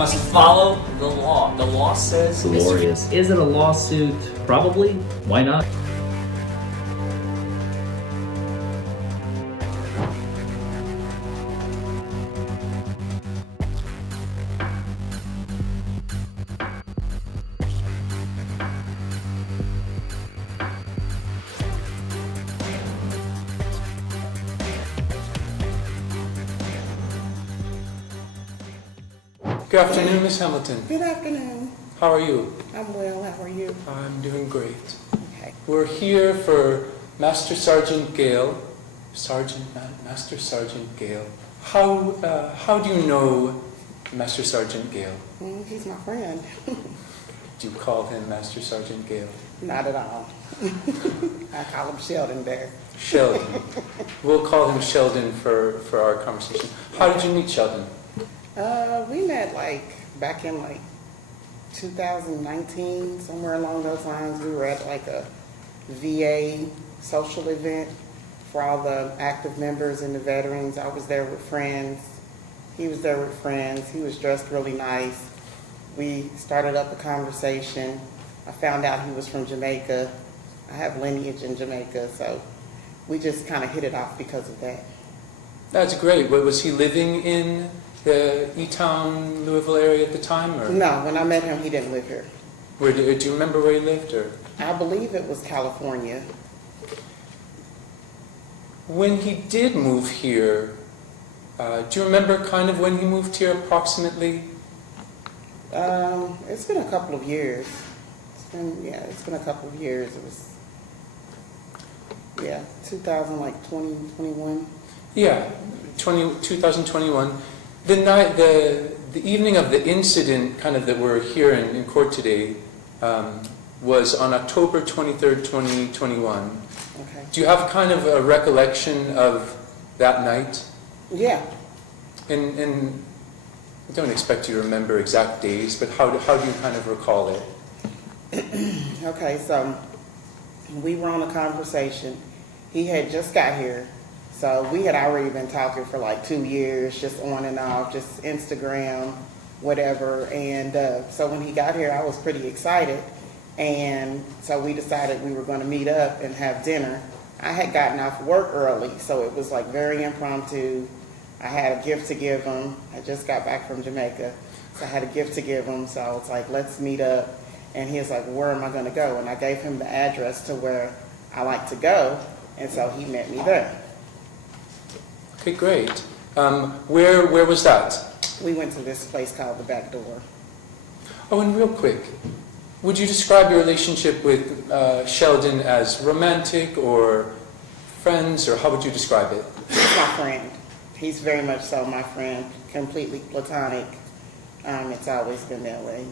must follow the law. The law says... Glorious. Is it a lawsuit? Probably. Why not? Good afternoon, Miss Hamilton. Good afternoon. How are you? I'm well. How are you? I'm doing great. Okay. We're here for Master Sergeant Gale. Master Sergeant Gale. How do you know Master Sergeant Gale? He's my friend. Do you call him Master Sergeant Gale? Not at all. I call him Sheldon there. Sheldon. We'll call him Sheldon for our conversation. How did you meet Sheldon? We met back in 2019, somewhere along those lines. We were at a VA social event for all the active members and the veterans. I was there with friends. He was there with friends. He was dressed really nice. We started up a conversation. I found out he was from Jamaica. I have lineage in Jamaica, so we just kind of hit it off because of that. That's great. Was he living in the E-Town, Louisville area at the time? Or? No, when I met him, he didn't live here. Do you remember where he lived? Or? I believe it was California. When he did move here, do you remember kind of when he moved here approximately? It's been a couple of years. It's been a couple of years. It was 2021. Yeah, 2021. The evening of the incident kind of that we're here in court today was on October 23rd, 2021. Okay. Do you have kind of a recollection of that night? Yeah. And I don't expect you to remember exact days, but how do you kind of recall it? Okay, so we were on a conversation. He had just got here. So we had already been talking for 2 years, just on and off, just Instagram, whatever. And so when he got here, I was pretty excited. And so we decided we were going to meet up and have dinner. I had gotten off work early, so it was very impromptu. I had a gift to give him. I just got back from Jamaica, so I had a gift to give him. So I was like, let's meet up. And he was like, where am I going to go? And I gave him the address to where I like to go. And so he met me there. Okay, great. Where was that? We went to this place called the Back Door. Oh, and real quick, would you describe your relationship with Sheldon as romantic or friends, or how would you describe it? He's my friend. He's very much so my friend, completely platonic. It's always been that way.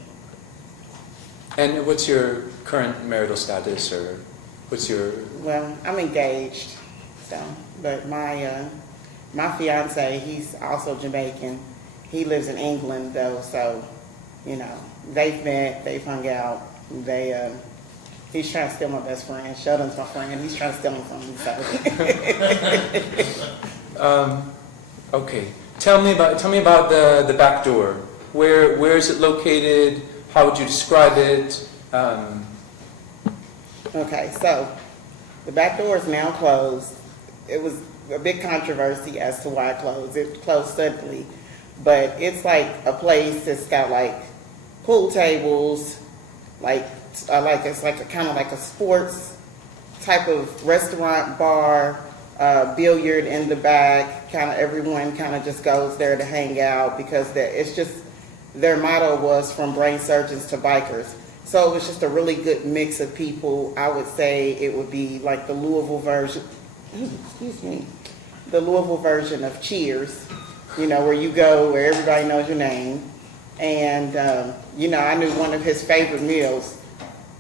And what's your current marital status, or what's your... Well, I'm engaged, but my fiance, he's also Jamaican. He lives in England, though, so, they've met, they've hung out. He's trying to steal my best friend. Sheldon's my friend. He's trying to steal him from me, so. Okay. Tell me about the back door. Where is it located? How would you describe it? Okay, so the back door is now closed. It was a big controversy as to why it closed. It closed suddenly, but it's a place that's got pool tables, it's kind of like a sports type of restaurant bar, billiard in the back. Kind of everyone kind of just goes there to hang out because it's just their motto was from brain surgeons to bikers. So it was just a really good mix of people. I would say it would be the Louisville version. Excuse me. The Louisville version of Cheers, where you go, where everybody knows your name. And, I knew one of his favorite meals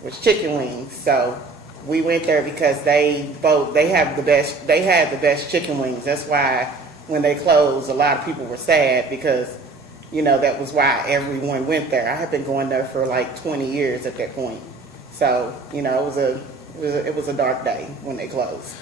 was chicken wings. So we went there because they had the best chicken wings. That's why when they closed, a lot of people were sad because, that was why everyone went there. I had been going there for 20 years at that point. So, it was a dark day when they closed.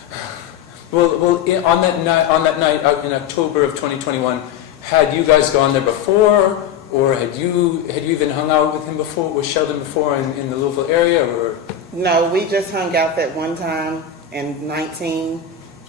Well, on that night in October of 2021, had you guys gone there before, or had you even hung out with him before, with Sheldon before in the Louisville area, or? No, we just hung out that one time in 19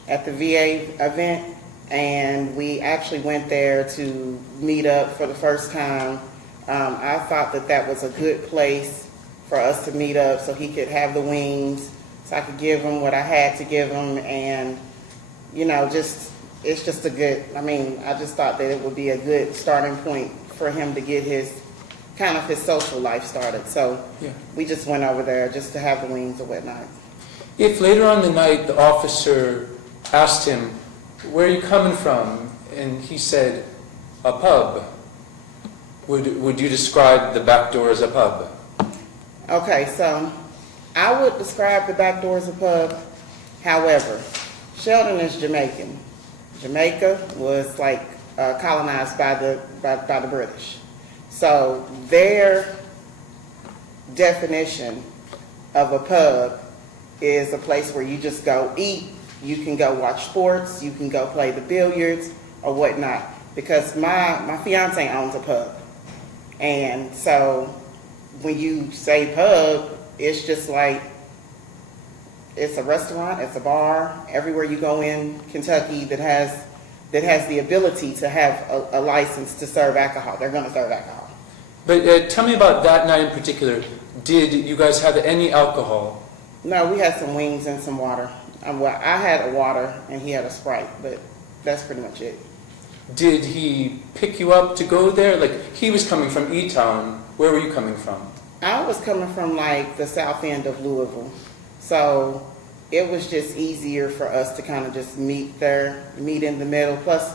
at the VA event, and we actually went there to meet up for the first time. I thought that was a good place for us to meet up so he could have the wings, so I could give him what I had to give him, and, you know, it's just a good, I just thought that it would be a good starting point for him to get his social life started. So Yeah. we just went over there just to have the wings and whatnot. If later on the night the officer asked him, "Where are you coming from?" and he said, "A pub," would you describe the back door as a pub? Okay, so I would describe the back door as a pub. However, Sheldon is Jamaican. Jamaica was like colonized by the British. So their definition of a pub is a place where you just go eat, you can go watch sports, you can go play the billiards or whatnot. Because my fiance owns a pub. And so when you say pub, it's just like, it's a restaurant, it's a bar, everywhere you go in Kentucky that has the ability to have a license to serve alcohol, they're gonna serve alcohol. But tell me about that night in particular. Did you guys have any alcohol? No, we had some wings and some water. Well, I had a water and he had a Sprite, but that's pretty much it. Did he pick you up to go there? Like, he was coming from E-Town. Where were you coming from? I was coming from like the south end of Louisville. So it was just easier for us to kind of just meet in the middle. Plus,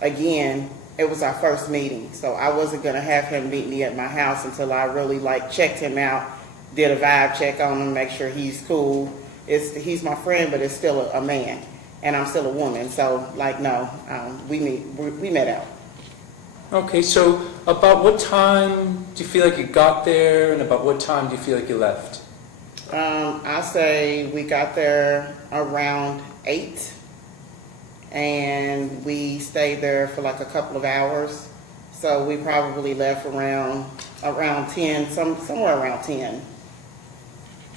again, it was our first meeting. So I wasn't going to have him meet me at my house until I really checked him out, did a vibe check on him, make sure he's cool. He's my friend, but it's still a man. And I'm still a woman. So no, we met out. Okay, so about what time do you feel like you got there, and about what time do you feel like you left? I say we got there around 8, and we stayed there for like a couple of hours. So we probably left around 10, somewhere around 10.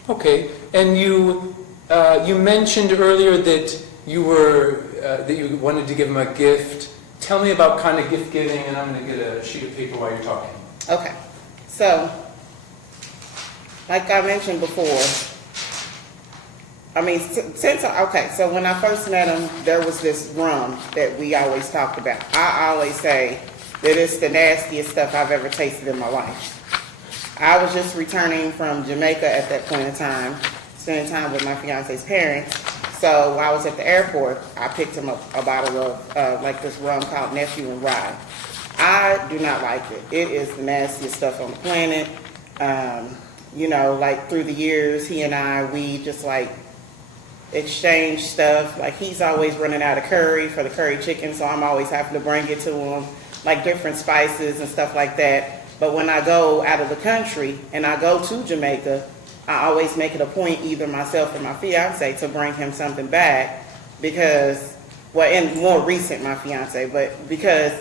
Okay, and you mentioned earlier that you wanted to give him a gift. Tell me about kind of gift giving, and I'm going to get a sheet of paper while you're talking. Okay, so like I mentioned before, so when I first met him, there was this rum that we always talked about. I always say that it's the nastiest stuff I've ever tasted in my life. I was just returning from Jamaica at that point in time, spending time with my fiance's parents. So while I was at the airport, I picked him up a bottle of this rum called Nephew and Rye. I do not like it. It is the nastiest stuff on the planet. Through the years, he and I, we just exchange stuff. Like, he's always running out of curry for the curry chicken, so I'm always having to bring it to him, like different spices and stuff like that. But when I go out of the country and I go to Jamaica, I always make it a point, either myself or my fiance, to bring him something back because, and more recent, my fiance, but because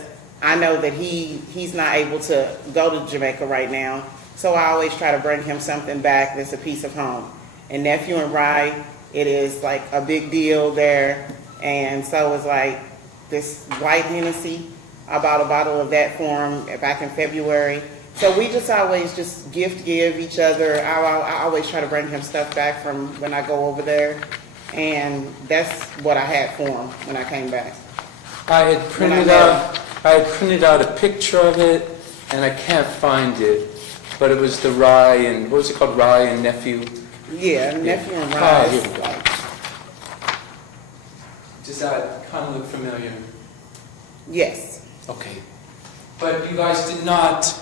I know that he's not able to go to Jamaica right now. So I always try to bring him something back that's a piece of home. And Nephew and Rye, it is like a big deal there. And so it's like this white Hennessy. I bought a bottle of that for him back in February. So we just always just give each other. I always try to bring him stuff back from when I go over there. And that's what I had for him when I came back. I had printed out a picture of it, and I can't find it. But it was the Rye and, what was it called? Rye and Nephew? Yeah, Nephew and Rye. Here we go. Does that kind of look familiar? Yes. Okay. But you guys did not,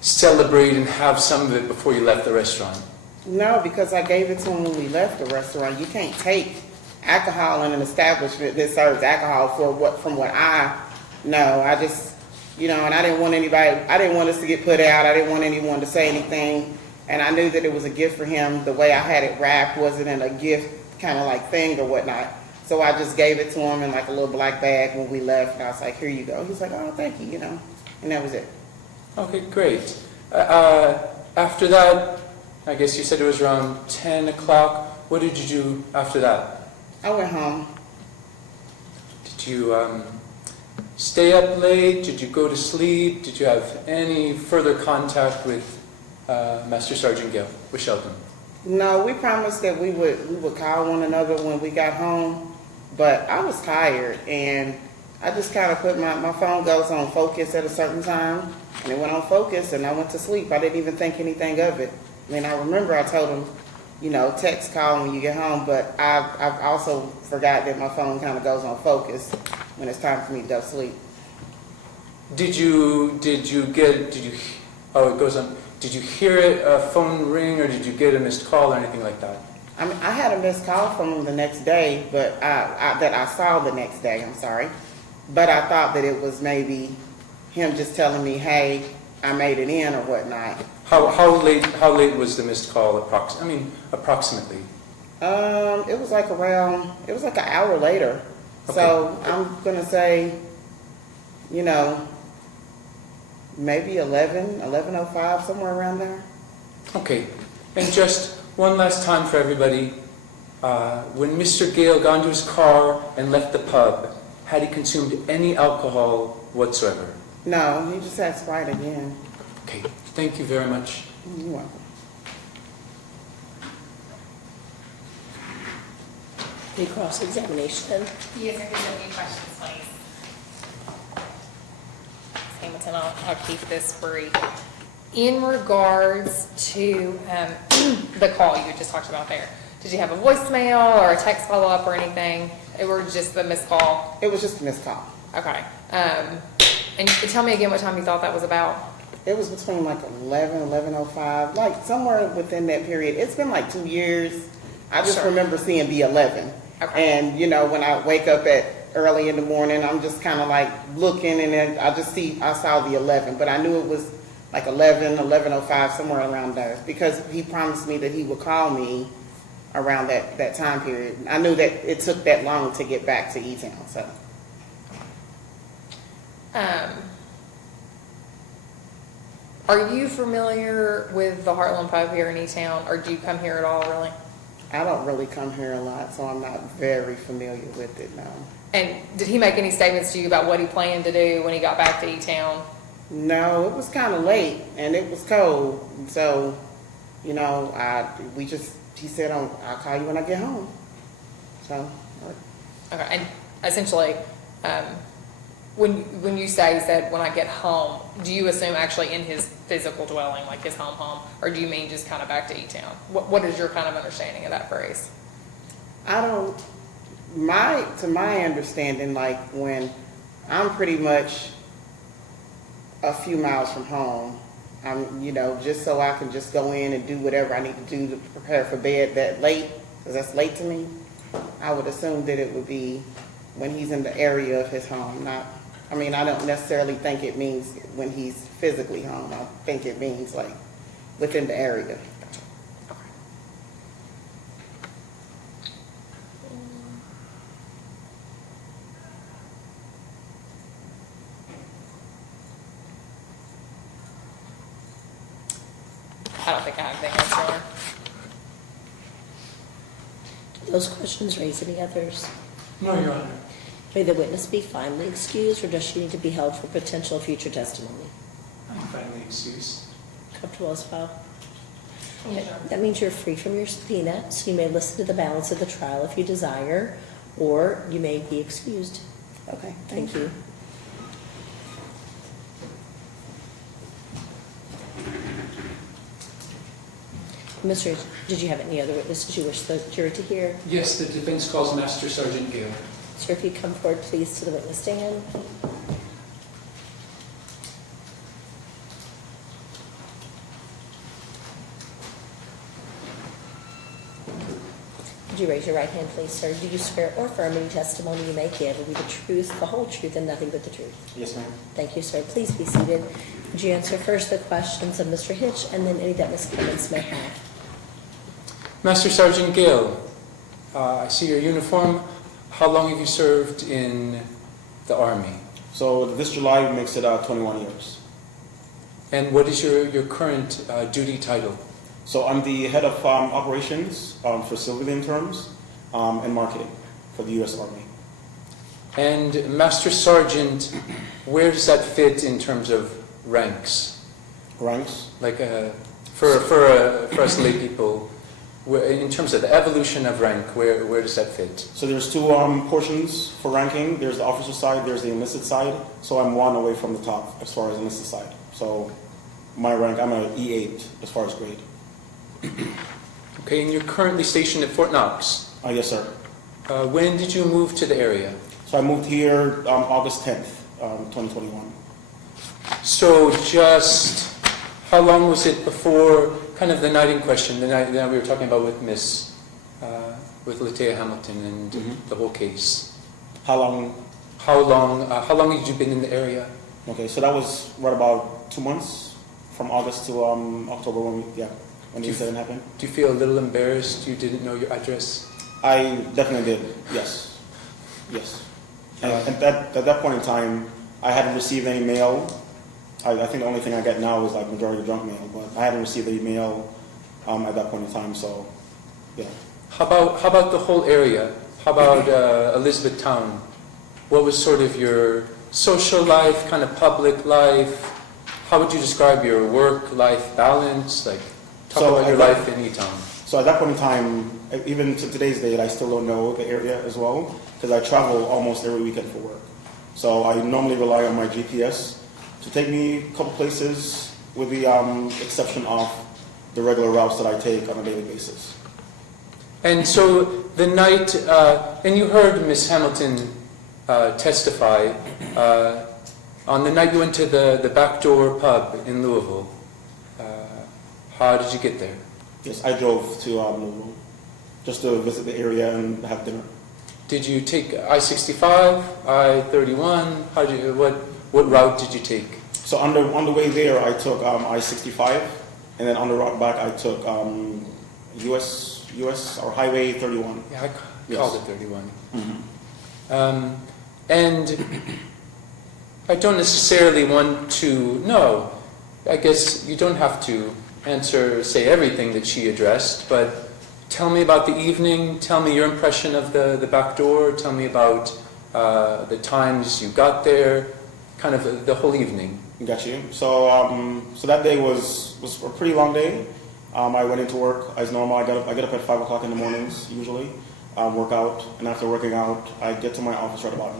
celebrate and have some of it before you left the restaurant? No, because I gave it to him when we left the restaurant. You can't take alcohol in an establishment that serves alcohol from what I know. I just, and I didn't want us to get put out. I didn't want anyone to say anything. And I knew that it was a gift for him. The way I had it wrapped wasn't in a gift kind of thing or whatnot. So I just gave it to him in a little black bag when we left. And I was like, here you go. He's like, oh, thank you, and that was it. Okay, great. After that, I guess you said it was around 10 o'clock. What did you do after that? I went home. Did you stay up late? Did you go to sleep? Did you have any further contact with Master Sergeant Gill, with Sheldon? No, we promised that we would call one another when we got home, but I was tired, and I just kind of put my phone goes on focus at a certain time, and it went on focus, and I went to sleep. I didn't even think anything of it. I mean, I remember I told him, you know, text, call when you get home, but I've also forgot that my phone kind of goes on focus when it's time for me to go to sleep. Did you hear a phone ring, or did you get a missed call or anything like that? I mean, I had a missed call from him the next day, but that I saw the next day, I'm sorry. But I thought that it was maybe him just telling me, hey, I made it in or whatnot. How late was the missed call approximately? It was like an hour later. Okay. So I'm gonna say, you know, maybe 11:05, somewhere around there. Okay, and just one last time for everybody. When Mr. Gale got into his car and left the pub, had he consumed any alcohol whatsoever? No, he just asked Sprite again. Okay, thank you very much. You're welcome. Any cross-examination? Yes, if there's any questions, please. Hamilton, I'll keep this brief. In regards to the call you just talked about there, did you have a voicemail or a text follow-up or anything? Or just the missed call? It was just a missed call. Okay. And tell me again what time you thought that was about. It was between like 11:05, like somewhere within that period. It's been like 2 years. I just Sure. remember seeing the 11. Okay. And, you know, when I wake up at early in the morning, I'm just kind of like looking, and then I saw the 11, but I knew it was like 11:05, somewhere around there, because he promised me that he would call me around that time period. I knew that it took that long to get back to E-Town, so. Are you familiar with the Heartland Pub here in E-Town, or do you come here at all, really? I don't really come here a lot, so I'm not very familiar with it now. And did he make any statements to you about what he planned to do when he got back to E-Town? No, it was kind of late, and it was cold, so, you know, he said, I'll call you when I get home, so. Okay, and essentially, when you say, he said, when I get home, do you assume actually in his physical dwelling, like his home, or do you mean just kind of back to E-Town? What is your kind of understanding of that phrase? To my understanding, like when I'm pretty much a few miles from home, I'm, you know, just so I can just go in and do whatever I need to do to prepare for bed that late, because that's late to me, I would assume that it would be when he's in the area of his home, I don't necessarily think it means when he's physically home. I think it means like within the area. I don't think I have anything else for her. Do those questions raise any others? No, Your Honor. May the witness be finally excused, or does she need to be held for potential future testimony? I'm finally excused. Comfortable as well? That means you're free from your subpoena, so you may listen to the balance of the trial if you desire, or you may be excused. Okay, Thank you. Mr. Did you have any other witnesses you wish the jury to hear? Yes, the defense calls Master Sergeant Gale. Sir, if you come forward, please, to the witness stand. Would you raise your right hand, please, sir? Do you swear or affirm any testimony you may give will be the truth, the whole truth, and nothing but the truth? Yes, ma'am. Thank you, sir. Please be seated. Would you answer first the questions of Mr. Hitch and then any that Ms. Clements may have? Master Sergeant Gale, I see your uniform. How long have you served in the Army? So this July makes it 21 years. And what is your current duty title? So I'm the head of operations for civilian terms and marketing for the U.S. Army. And Master Sergeant, where does that fit in terms of ranks? Ranks? Like for us lay people, in terms of the evolution of rank, where does that fit? So there's two portions for ranking. There's the officer side, there's the enlisted side. So I'm one away from the top as far as enlisted side. So my rank, I'm an E8 as far as grade. Okay, and you're currently stationed at Fort Knox. Yes, sir. When did you move to the area? So I moved here August 10th, 2021. So just how long was it before kind of the night in question, the night that we were talking about with with Latea Hamilton and the whole case? How long? How long had you been in the area? Okay, so that was right about 2 months, from August to October when the incident happened. Do you feel a little embarrassed you didn't know your address? I definitely did, yes. Yes. And at that point in time, I hadn't received any mail. I think the only thing I get now is like majority junk mail, but I hadn't received any mail at that point in time, so yeah. How about the whole area? How about Elizabethtown? What was sort of your social life, kind of public life? How would you describe your work-life balance? Like, talk about your life in E-Town. So at that point in time, even to today's date, I still don't know the area as well, because I travel almost every weekend for work. So I normally rely on my GPS to take me a couple places, with the exception of the regular routes that I take on a daily basis. And so the night, and you heard Miss Hamilton testify, on the night you went to the Backdoor Pub in Louisville, how did you get there? Yes, I drove to Louisville just to visit the area and have dinner. Did you take I-65, I-31? What route did you take? So on the way there, I took I-65, and then on the route back, I took US or Highway 31. Yeah, I Yes. called it 31. Mm-hmm. And I don't necessarily want to know. I guess you don't have to say everything that she addressed, but tell me about the evening. Tell me your impression of the back door. Tell me about the times you got there, kind of the whole evening. Got you. So that day was a pretty long day. I went into work as normal. I get up at 5 o'clock in the mornings usually, work out, and after working out, I get to my office right about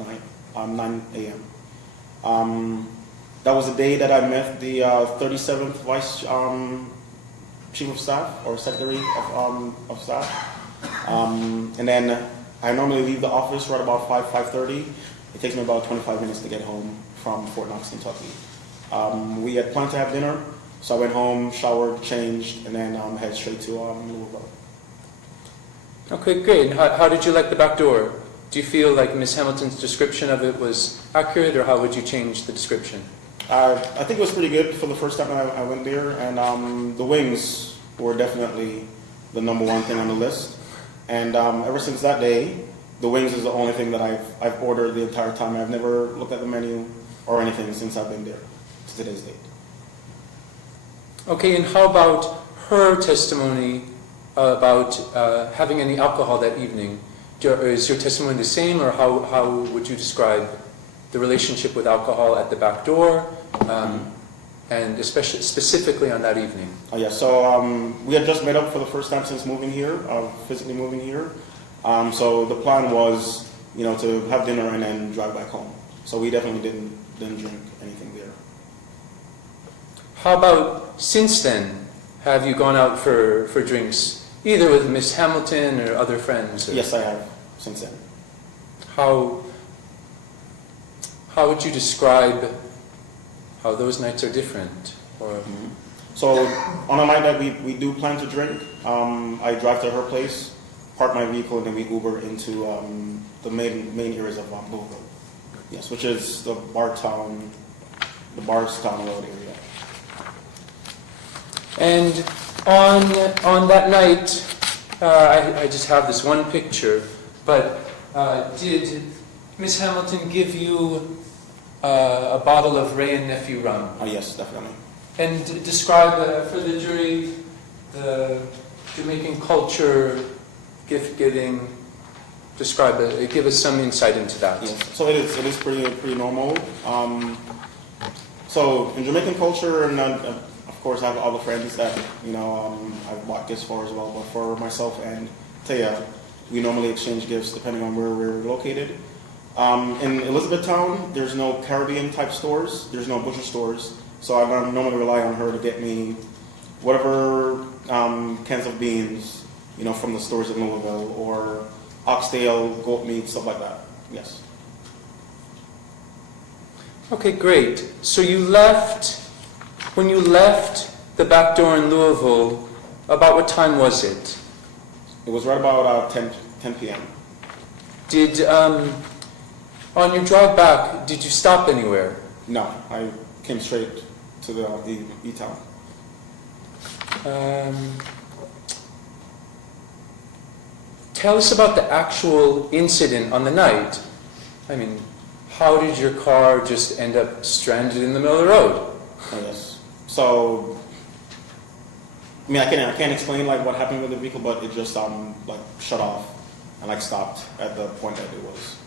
9 a.m. That was the day that I met the 37th Vice Chief of Staff or Secretary of Staff, and then I normally leave the office right about 5:30. It takes me about 25 minutes to get home from Fort Knox, Kentucky. We had planned to have dinner, so I went home, showered, changed, and then head straight to Louisville. Okay, great. How did you like the back door? Do you feel like Ms. Hamilton's description of it was accurate, or how would you change the description? I think it was pretty good for the first time I went there, and the wings were definitely the number one thing on the list. And ever since that day, the wings is the only thing that I've ordered the entire time. I've never looked at the menu or anything since I've been there to today's date. Okay, and how about her testimony about having any alcohol that evening? Is your testimony the same, or how would you describe the relationship with alcohol at the back door, and especially specifically on that evening? Oh yeah, so we had just met up for the first time since moving here, physically moving here. So the plan was, to have dinner and then drive back home. So we definitely didn't drink anything there. How about since then? Have you gone out for drinks, either with Miss Hamilton or other friends? Or Yes, I have since then. How would you describe how those nights are different? Or So on a night that we do plan to drink, I drive to her place, park my vehicle, and then we Uber into the main areas of Louisville. Yes, which is the Bardstown Road area. And on that night, I just have this one picture, but did Miss Hamilton give you a bottle of Ray and Nephew rum. Yes, definitely. And describe for the jury the Jamaican culture, gift giving. Describe it. Give us some insight into that. Yes. So it is pretty normal. So in Jamaican culture, and of course I have other friends that I've bought gifts for as well. But for myself and Taya, we normally exchange gifts depending on where we're located. In Elizabethtown, there's no Caribbean type stores. There's no butcher stores. So I normally rely on her to get me whatever cans of beans, from the stores in Louisville, or oxtail, goat meat, stuff like that. Yes. Okay, great. So when you left the back door in Louisville, about what time was it? It was right about 10 p.m. Did, on your drive back, did you stop anywhere? No, I came straight to the E-Town. Tell us about the actual incident on the night. I mean, how did your car just end up stranded in the middle of the road? Oh, yes. So, I can't explain like what happened with the vehicle, but it just shut off and stopped at the point that it was.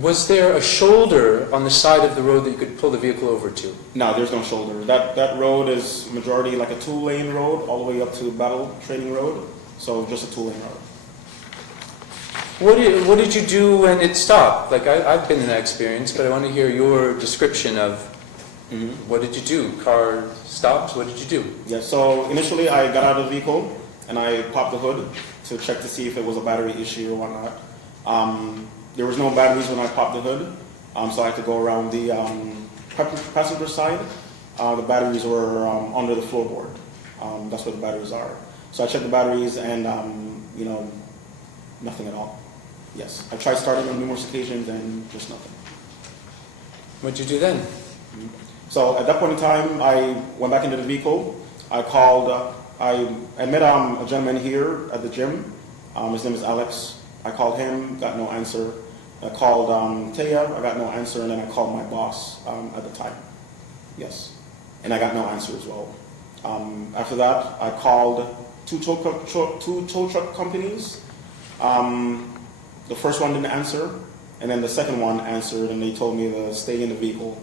Was there a shoulder on the side of the road that you could pull the vehicle over to? No, there's no shoulder. That road is majority like a 2-lane road all the way up to Battle Training Road. So just a 2-lane road. What did you do when it stopped? Like I've been in that experience, but I want to hear your description of what did you do? Car stopped. What did you do? Yeah. So initially, I got out of the vehicle and I popped the hood to check to see if it was a battery issue or whatnot. There was no batteries when I popped the hood, so I had to go around the passenger side. The batteries were under the floorboard. That's where the batteries are. So I checked the batteries and nothing at all. Yes, I tried starting on numerous occasions and just nothing. What'd you do then? So at that point in time, I went back into the vehicle. I called, I met a gentleman here at the gym. His name is Alex. I called him, got no answer. I called Taya, I got no answer, and then I called my boss at the time. Yes, and I got no answer as well. After that, I called two tow truck companies. The first one didn't answer, and then the second one answered, and they told me to stay in the vehicle,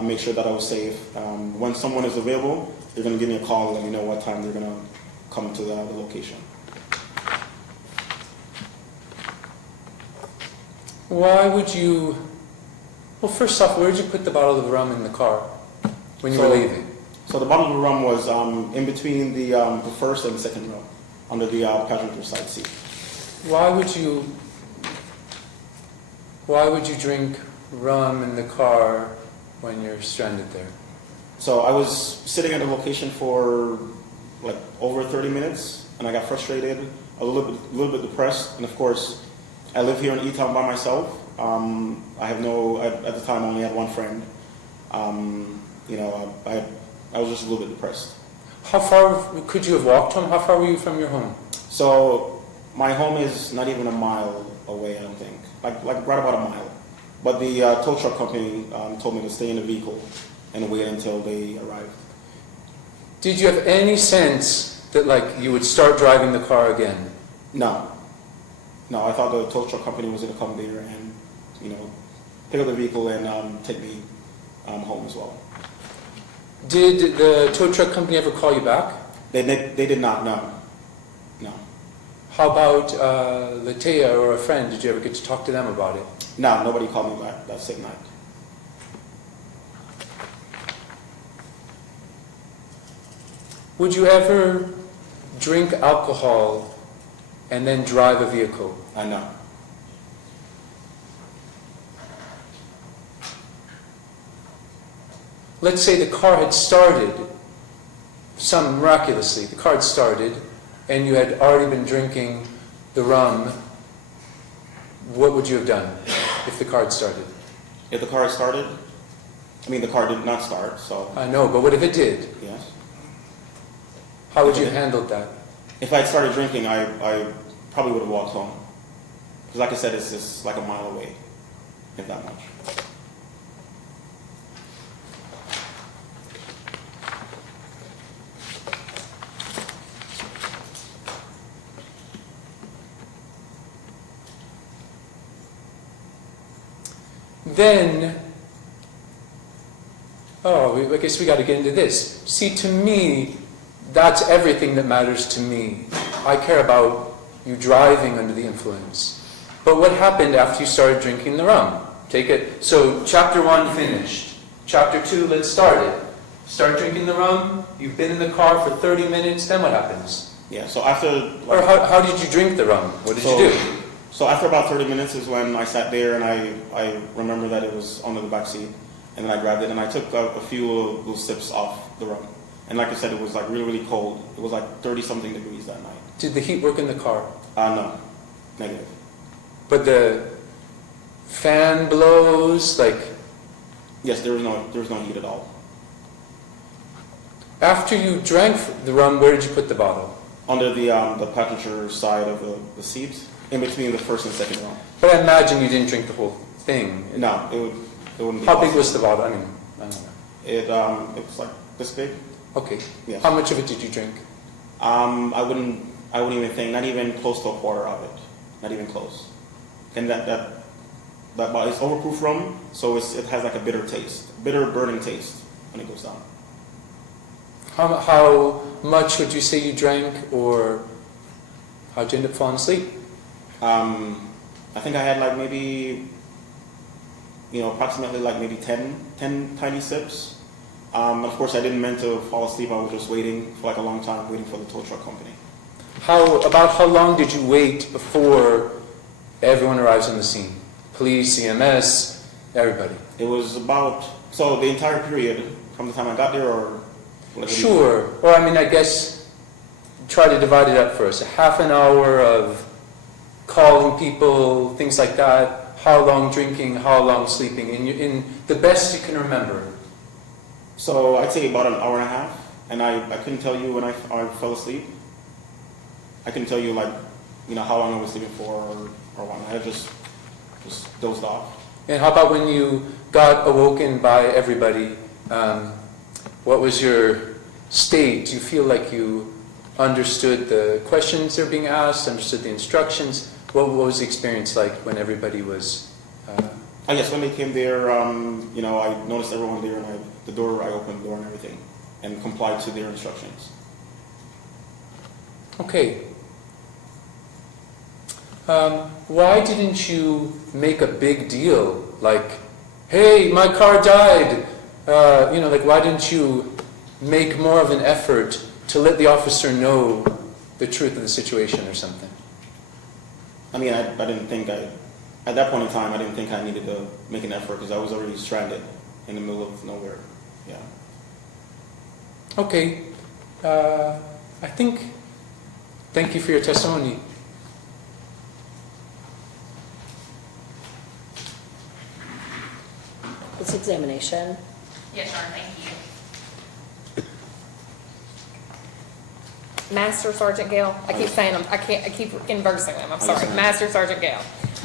make sure that I was safe. When someone is available, they're going to give me a call and let me know what time they're going to come to the location. Why would you... Well, first off, where did you put the bottle of rum in the car when you were leaving? So the bottle of rum was in between the first and second row, under the passenger side seat. Why would you drink rum in the car when you're stranded there? So I was sitting at the location for over 30 minutes, and I got frustrated, a little bit depressed, and of course, I live here in E-Town by myself. At the time, I only had one friend. I was just a little bit depressed. How far could you have walked home? How far were you from your home? So my home is not even a mile away, I don't think. Like right about a mile. But the tow truck company told me to stay in the vehicle and wait until they arrived. Did you have any sense that you would start driving the car again? No, I thought the tow truck company was going to come there and, pick up the vehicle and take me home as well. Did the tow truck company ever call you back? They did not, no. How about Latea or a friend? Did you ever get to talk to them about it? No, nobody called me back that same night. Would you ever drink alcohol and then drive a vehicle? No. Let's say the car had started, miraculously, the car had started, and you had already been drinking the rum. What would you have done if the car had started? If the car had started? The car did not start, so... I know, but what if it did? Yes. How would you have handled that? If I had started drinking, I probably would have walked home. Because like I said, it's just like a mile away, if that much. then, I guess we got to get into this. See, to me, that's everything that matters to me. I care about you driving under the influence. But what happened after you started drinking the rum? Take it. So chapter 1 finished. Chapter 2, let's start it. Start drinking the rum. You've been in the car for 30 minutes. Then what happens? Yeah, so after... Or how did you drink the rum? What did you do? So after about 30 minutes is when I sat there and I remember that it was under the back seat. And then I grabbed it and I took a few little sips off the rum. And like I said, it was like really, really cold. It was like 30-something degrees that night. Did the heat work in the car? No, negative. But the fan blows, like... Yes, there was no heat at all. After you drank the rum, where did you put the bottle? Under the passenger side of the seat, in between the first and second rum. But I imagine you didn't drink the whole thing. No, it wouldn't be How big possible. was the bottle? I mean, I don't know. It was like this big. Okay. Yes. How much of it did you drink? I wouldn't even think, not even close to a quarter of it. Not even close. And that it's overproof rum, so it has like a bitter burning taste when it goes down. How much would you say you drank, or how'd you end up falling asleep? I think I had like maybe, approximately like maybe 10 tiny sips. Of course, I didn't meant to fall asleep. I was just waiting for like a long time, waiting for the tow truck company. About how long did you wait before everyone arrives on the scene? Police, CMS, everybody. It was so the entire period from the time I got there, or Sure. Or I mean, I guess try to divide it up for us. A half an hour of calling people, things like that. How long drinking? How long sleeping? In the best you can remember. So I'd say about an hour and a half, and I couldn't tell you when I fell asleep. I couldn't tell you how long I was sleeping for or when. I just dozed off. And how about when you got awoken by everybody? What was your state? Do you feel like you understood the questions they're being asked, understood the instructions? What was the experience like when everybody was... I guess when they came there, I noticed everyone there, and I opened the door and everything, and complied to their instructions. Okay. Why didn't you make a big deal? Like, hey, my car died. Why didn't you make more of an effort to let the officer know the truth of the situation or something? I mean, I didn't think at that point in time, I didn't think I needed to make an effort because I was already stranded in the middle of nowhere. Yeah. Okay. Thank you for your testimony. This examination. Yes, sir, thank you. Master Sergeant Gale, I keep saying them, I keep inversing them, I'm sorry. yes, Master Sergeant Gale.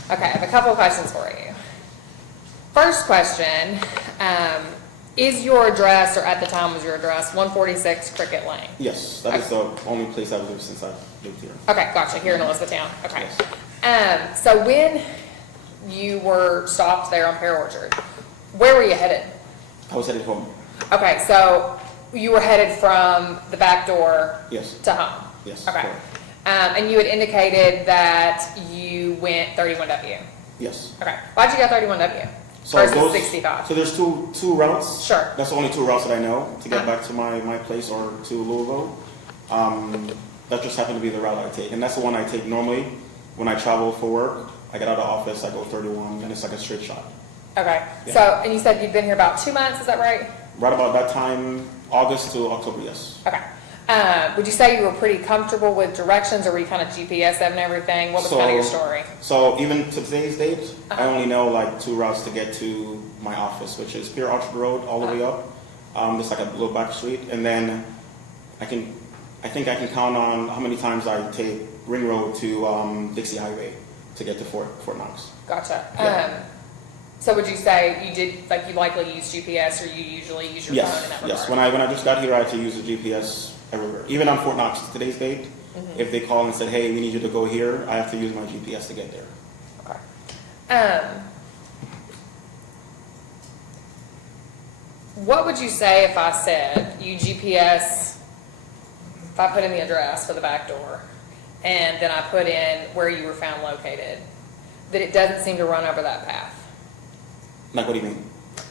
Okay, I have a couple of questions for you. First question, is your address, or at the time was your address, 146 Cricket Lane? Yes, that is the only place I've lived since I've lived here. Okay, gotcha, here in Elizabethtown, okay. Yes. So when you were stopped there on Pear Orchard, where were you headed? I was headed home. Okay, so you were headed from the back door Yes. to home? Yes. Okay. correct. And you had indicated that you went 31W? Yes. Okay. Why'd you go 31W versus 65? So there's two routes. Sure. That's the only two routes that I know to get back to my place or to Louisville. That just happened to be the route I take, and that's the one I take normally when I travel for work. I get out of the office, I go 31, and it's like a straight shot. Okay. Yeah. So, and you said you'd been here about 2 months, is that right? Right about that time, August to October, yes. Okay. Would you say you were pretty comfortable with directions, or were you kind of GPS and everything? What was kind of your story? So even to today's date, I only know like two routes to get to my office, which is Pear Orchard Road all the way up. Just like a little back street, and then I think I can count on how many times I take Ring Road to Dixie Highway to get to Fort Knox. Gotcha. Yeah. So would you say you did, like, you likely use GPS, or you usually use your phone in that regard? Yes. When I just got here, I had to use the GPS everywhere. Even on Fort Knox, today's date, if they call and said, "Hey, we need you to go here," I have to use my GPS to get there. Okay. what would you say if I said you GPS, if I put in the address for the back door, and then I put in where you were found located, that it doesn't seem to run over that path? Like, what do you mean?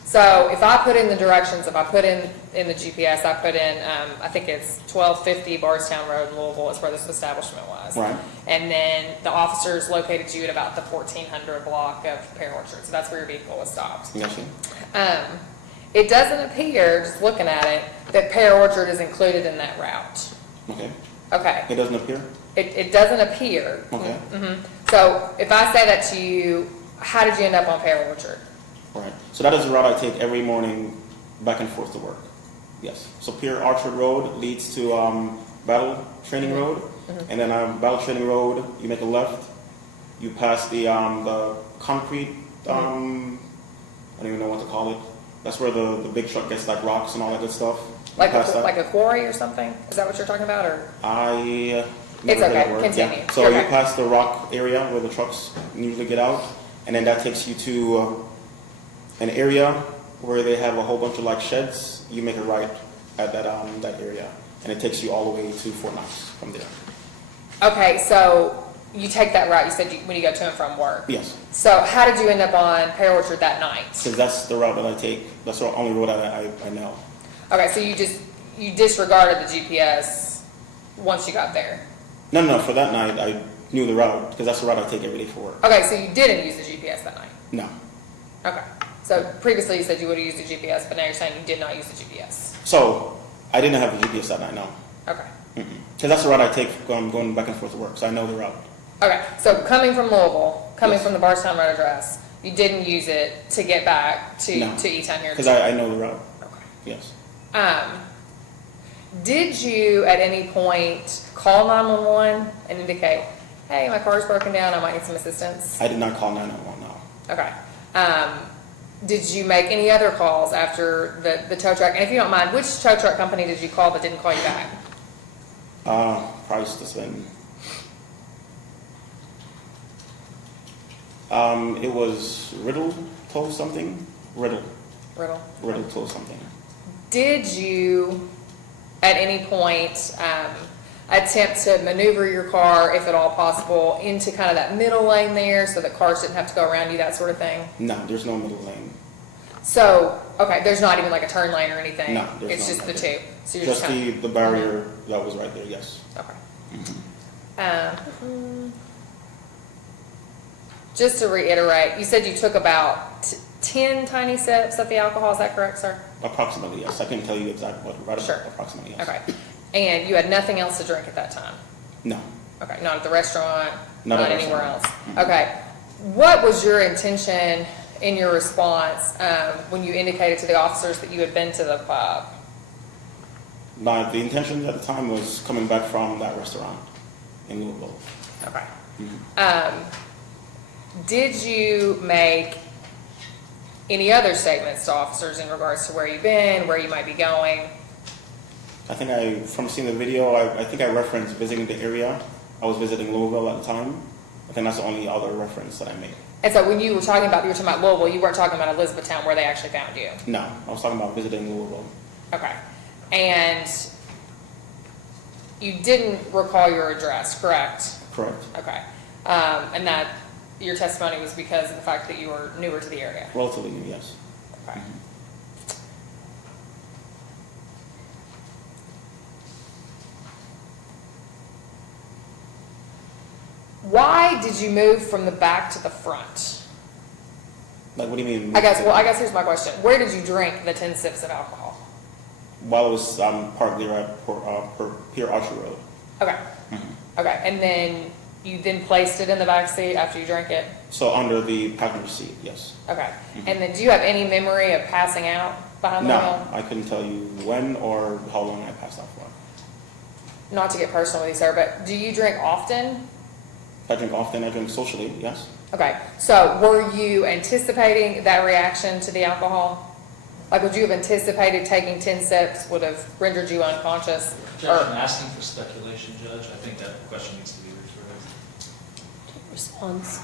So if I put in the directions, if I put in the GPS, I put in, I think it's 1250 Bardstown Road in Louisville is where this establishment was. Right. And then the officers located you at about the 1400 block of Pear Orchard. So that's where your vehicle was stopped. Gotcha. It doesn't appear, just looking at it, that Pear Orchard is included in that route. Okay. Okay. It doesn't appear? It doesn't appear. Okay. So if I say that to you, how did you end up on Pear Orchard? Right. So that is the route I take every morning back and forth to work. Yes. So Pier Orchard Road leads to Battle Training Road. And then Battle Training Road, you make a left. You pass the concrete, I don't even know what to call it. That's where the big truck gets like rocks and all that good stuff. Like a quarry or something? Is that what you're talking about? Or I it's never heard that okay. word. Continue. Yeah. So You're you okay. pass the rock area where the trucks usually get out, and then that takes you to an area where they have a whole bunch of like sheds. You make a right at that area, and it takes you all the way to Fort Knox from there. Okay, so you take that route. You said when you go to and from work. Yes, So how did you end up on Pear Orchard that night? because that's the route that I take. That's the only road I know. Okay, so you disregarded the GPS once you got there. No. For that night, I knew the route because that's the route I take every day for work. Okay, so you didn't use the GPS that night. No. Okay. So previously you said you would have used the GPS, but now you're saying you did not use the GPS. So I didn't have the GPS that night. No. Okay. Because that's the route I take going back and forth to work. So I know the route. Okay, so coming from Louisville, coming from the Bardstown Road address, you didn't use it to get back to E-Town here? Because I know the route. Okay. Yes. Did you at any point call 911 and indicate, hey, my car's broken down, I might need some assistance? I did not call 911, no. Okay. Did you make any other calls after the tow truck? And if you don't mind, which tow truck company did you call that didn't call you back? Probably just been. It was Riddle told something. Riddle told something. Did you at any point attempt to maneuver your car, if at all possible, into kind of that middle lane there so that cars didn't have to go around you, that sort of thing? No, there's no middle lane. So, okay, there's not even like a turn lane or anything? No, there's It's no just the turn. two? So you're Just kind the barrier that was right there, yes. Okay. Just to reiterate, you said you took about 10 tiny sips of the alcohol, is that correct, sir? Approximately, yes. I couldn't tell you exactly what, Sure. approximately, yes. Okay. And you had nothing else to drink at that time? No. Okay, not at the restaurant, Not not at the anywhere else? restaurant. Okay. What was your intention in your response when you indicated to the officers that you had been to the pub? The intention at the time was coming back from that restaurant in Louisville. Okay. Did you make any other statements to officers in regards to where you've been, where you might be going? I think from seeing the video, I think I referenced visiting the area. I was visiting Louisville at the time. I think that's the only other reference that I made. And so when you were talking about Louisville, you weren't talking about Elizabethtown where they actually found you? No, I was talking about visiting Louisville. Okay. And you didn't recall your address, correct? Correct. Okay. And that your testimony was because of the fact that you were newer to the area? Relatively new, yes. Okay. Why did you move from the back to the front? Like, what do you mean? I guess here's my question. Where did you drink the 10 sips of alcohol? While I was parked there at Pier Orchard Road. Okay. Okay. And then you then placed it in the back seat after you drank it? So under the passenger seat, yes. Okay. And then do you have any memory of passing out behind the No, wheel? I couldn't tell you when or how long I passed out for. Not to get personal with you, sir, but do you drink often? I drink often, I drink socially, yes. Okay. So were you anticipating that reaction to the alcohol? Like, would you have anticipated taking 10 sips would have rendered you unconscious? Judge, I'm asking for speculation, Judge. I think that question needs to be referred. Response.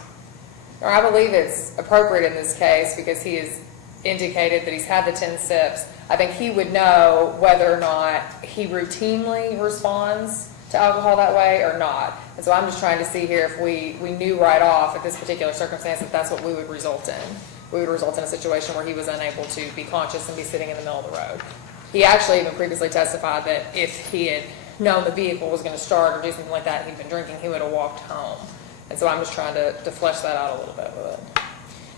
Or I believe it's appropriate in this case because he is indicated that he's had the 10 sips, I think he would know whether or not he routinely responds to alcohol that way or not. And so I'm just trying to see here if we knew right off at this particular circumstance that that's what we would result in. We would result in a situation where he was unable to be conscious and be sitting in the middle of the road. He actually even previously testified that if he had known the vehicle was going to start or do something like that, he'd been drinking, he would have walked home. And so I'm just trying to flesh that out a little bit with it.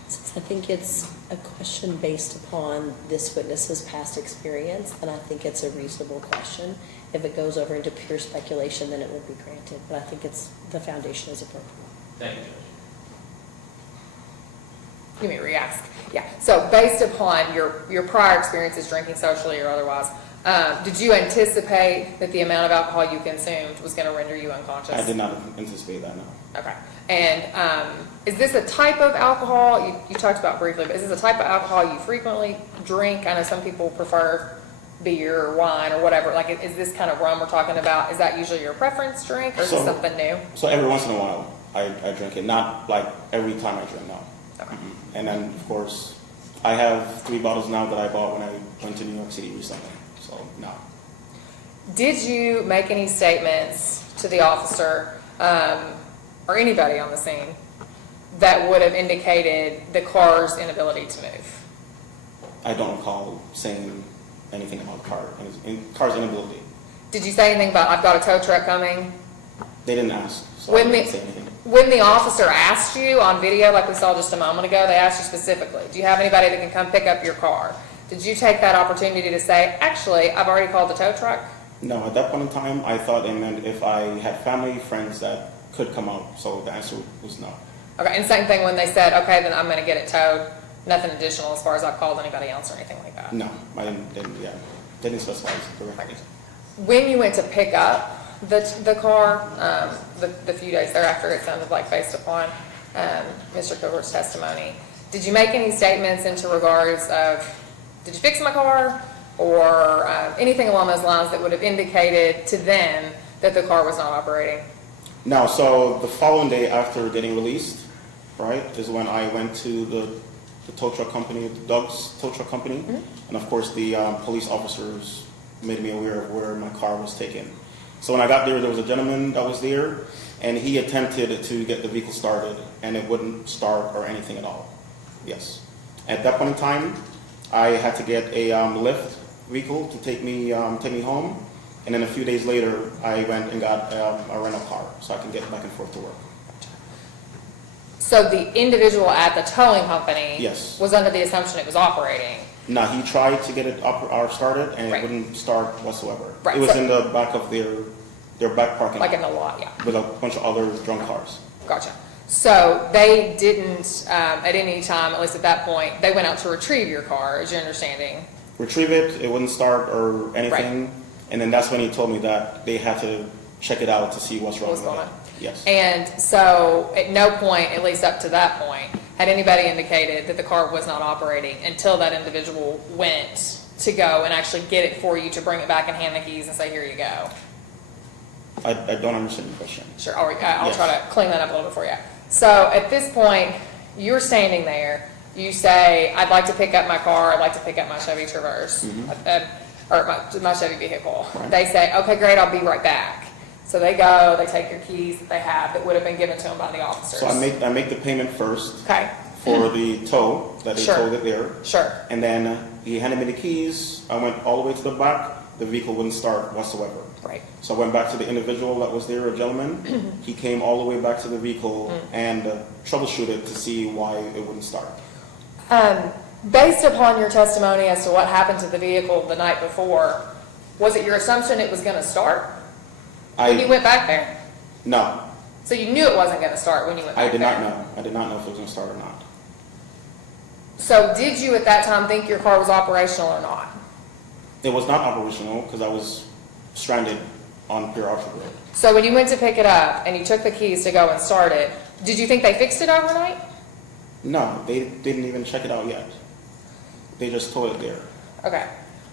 Since I think it's a question based upon this witness's past experience, then I think it's a reasonable question. If it goes over into pure speculation, then it will be granted, but I think the foundation is appropriate. Thank you, Judge. You may re-ask. Yeah, so based upon your prior experiences drinking socially or otherwise, did you anticipate that the amount of alcohol you consumed was going to render you unconscious? I did not anticipate that, no. Okay. And is this a type of alcohol, you talked about briefly, but is this a type of alcohol you frequently drink? I know some people prefer beer or wine or whatever. Like, is this kind of rum we're talking about, is that usually your preference drink, or is this something new? So every once in a while, I drink it. Not like every time I drink, no. Okay. And then, of course, I have 3 bottles now that I bought when I went to New York City recently. So, no. Did you make any statements to the officer or anybody on the scene that would have indicated the car's inability to move? I don't recall saying anything about the car's inability. Did you say anything about, I've got a tow truck coming? They didn't ask, so When I didn't the- say anything. When the officer asked you on video, like we saw just a moment ago, they asked you specifically, do you have anybody that can come pick up your car? Did you take that opportunity to say, actually, I've already called the tow truck? No, at that point in time, I thought it meant if I had family, friends that could come out. So the answer was no. Okay, and same thing when they said, okay, then I'm going to get it towed. Nothing additional as far as I've called anybody else or anything like that. No, I didn't specify correctly. When you went to pick up the car, the few days thereafter, it sounded like based upon Mr. Covert's testimony, did you make any statements into regards of, did you fix my car? Or anything along those lines that would have indicated to them that the car was not operating? No, so the following day after getting released, right, is when I went to the tow truck company, Doug's tow truck company, and of course the police officers made me aware of where my car was taken. So when I got there was a gentleman that was there, and he attempted to get the vehicle started, and it wouldn't start or anything at all. Yes. At that point in time, I had to get a Lyft vehicle to take me home, and then a few days later, I went and got a rental car so I can get back and forth to work. So the individual at the towing company Yes. was under the assumption it was operating. Now, he tried to get it started, and Right. it wouldn't start whatsoever. Right, It was so- in the back of their back parking Like lot in the lot, yeah. with a bunch of other drunk cars. Gotcha. So they didn't, at any time, at least at that point, they went out to retrieve your car, is your understanding? Retrieve it, it wouldn't start or anything, and then that's when he told me that they had to check it out to see what's wrong What's with going it. on? Yes. And so at no point, at least up to that point, had anybody indicated that the car was not operating until that individual went to go and actually get it for you to bring it back and hand the keys and say, here you go. I don't understand the question. Sure, I'll Yes. try to clean that up a little bit for you. So at this point, you're standing there, you say, I'd like to pick up my car, I'd like to pick up my Chevy Traverse, or my Chevy vehicle. Right. They say, okay, great, I'll be right back. So they go, they take your keys that they have that would have been given to them by the officers. So I make the payment first Okay, for the tow that they Sure. towed it there, sure. and then he handed me the keys. I went all the way to the back. The vehicle wouldn't start whatsoever. Right. So I went back to the individual that was there, a gentleman. He came all the way back to the vehicle and troubleshooted to see why it wouldn't start. Based upon your testimony as to what happened to the vehicle the night before, was it your assumption it was going to start when you went back there? No, So you knew it wasn't going to start when you went back I did there? not know. I did not know if it was going to start or not. So did you at that time think your car was operational or not? It was not operational because I was stranded on Pure Orchard Road. So when you went to pick it up and you took the keys to go and start it, did you think they fixed it overnight? No, they didn't even check it out yet. They just towed it there. Okay.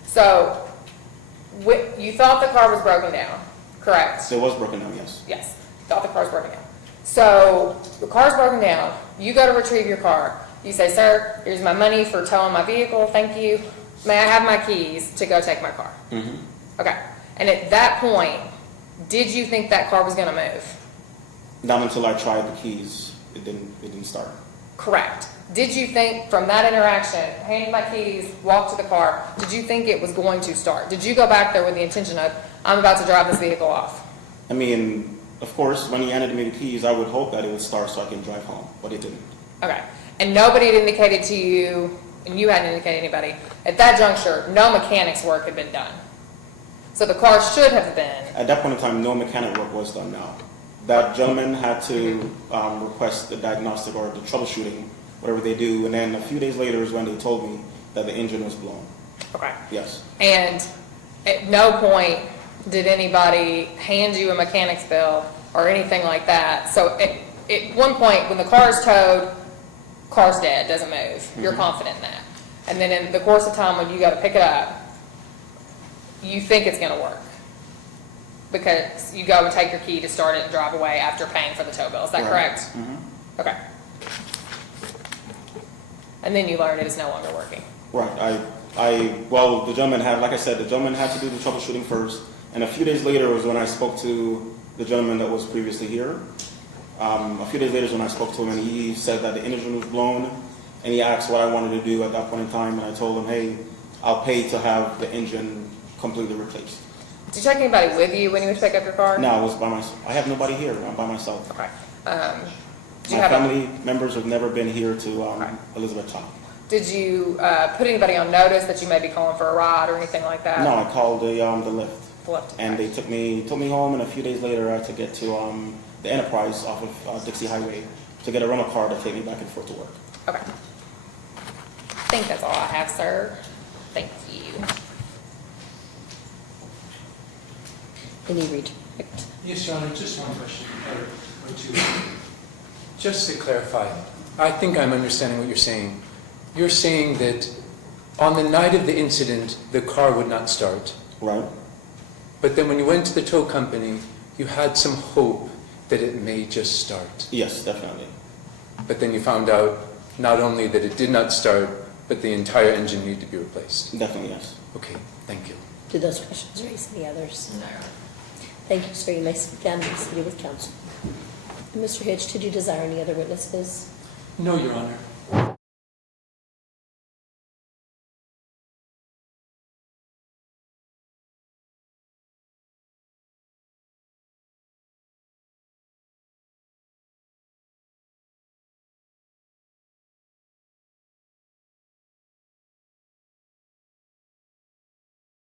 So you thought the car was broken down, correct? It was broken down, yes. Yes, thought the car was broken down. So the car's broken down, you go to retrieve your car. You say, sir, here's my money for towing my vehicle, thank you. May I have my keys to go take my car? Okay, and at that point, did you think that car was gonna move? Not until I tried the keys, it didn't start. Correct. Did you think from that interaction, hand my keys, walk to the car, did you think it was going to start? Did you go back there with the intention of, I'm about to drive this vehicle off? I mean, of course, when he handed me the keys, I would hope that it would start so I can drive home, but it didn't. Okay, and nobody had indicated to you, and you hadn't indicated anybody, at that juncture, no mechanics work had been done. So the car should have been, At that point in time, no mechanic work was done now. That gentleman had to request the diagnostic or the troubleshooting, whatever they do, and then a few days later is when they told me that the engine was blown. okay. Yes. And at no point did anybody hand you a mechanic's bill or anything like that. So at one point, when the car is towed, car's dead, doesn't move. You're confident in that. And then in the course of time when you go to pick it up, you think it's going to work. Because you go and take your key to start it and drive away after paying for the tow bill. Is that correct? Okay. And then you learn it is no longer working. Right. Well, the gentleman had, like I said, the gentleman had to do the troubleshooting first, and a few days later was when I spoke to the gentleman that was previously here. A few days later is when I spoke to him, and he said that the engine was blown, and he asked what I wanted to do at that point in time, and I told him, hey, I'll pay to have the engine completely replaced. Did you take anybody with you when you went to pick up your car? No, I was by myself. I have nobody here. I'm by myself. Okay. Did you My have family members have never been here to Elizabeth Top. Did you put anybody on notice that you may be calling for a ride or anything like that? No, I called the Lyft. The Lyft, And okay. they took me home, and a few days later I had to get to the Enterprise off of Dixie Highway to get a rental car to take me back and forth to work. Okay. I think that's all I have, sir. Thank you. Any redirect? Yes, Your Honor, just one question or two. Just to clarify, I think I'm understanding what you're saying. You're saying that on the night of the incident, the car would not start. Right? But then when you went to the tow company, you had some hope that it may just start. Yes, definitely. But then you found out not only that it did not start, but the entire engine needed to be replaced. Definitely, yes. Okay, thank you. Did those questions raise any others? No. Thank you, sir. You may sit down and proceed with counsel. Mr. Hitch, did you desire any other witnesses? No, Your Honor.